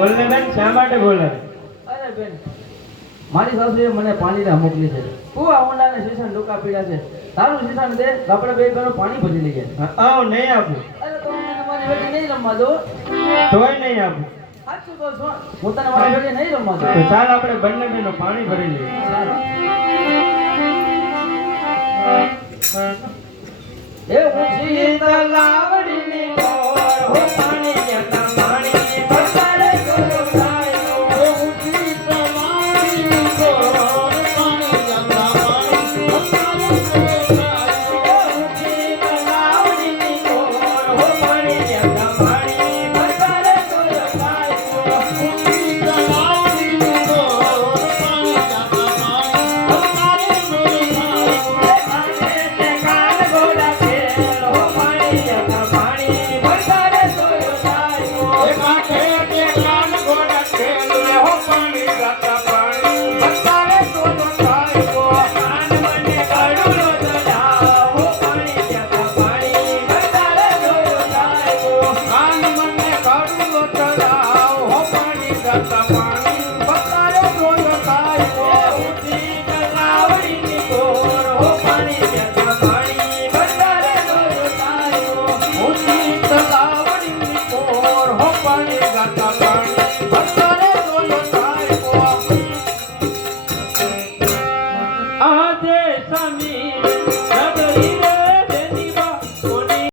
બોલને બેન શા માટે બોલે? અરે બેન મારી સાસુએ મને પાણીના મોકલી છે. તું આવનાને શીશાન ડોકા પીડા છે. તારું શીશાન દે આપણે બે ઘણું પાણી ભરી લઈએ. આવ નહીં આપું. અરે તો મને મારી બેટી નહીં રમવા દો. તોય નહીં આપું. સાચું કહું છું. હું તને મારી બેટી નહીં રમવા દો. તો ચાલ આપણે બંને બેનો પાણી ભરી લઈએ. એ ઊંચી તલાવડીની મોર હો પાણી જતા પાણી ભરતારે ગોરો થાય. એ ઊંચી તલાવડીની મોર પાણી જતા પાણી ભરતારે ગોરો થાય. એ ઊંચી તલાવડીની મોર હો પાણી જતા પાણી ભરતારે ગોરો થાય. ઊંચી તલાવડીની મોર પાણી જતા પાણી ભરતારે ગોરો Gata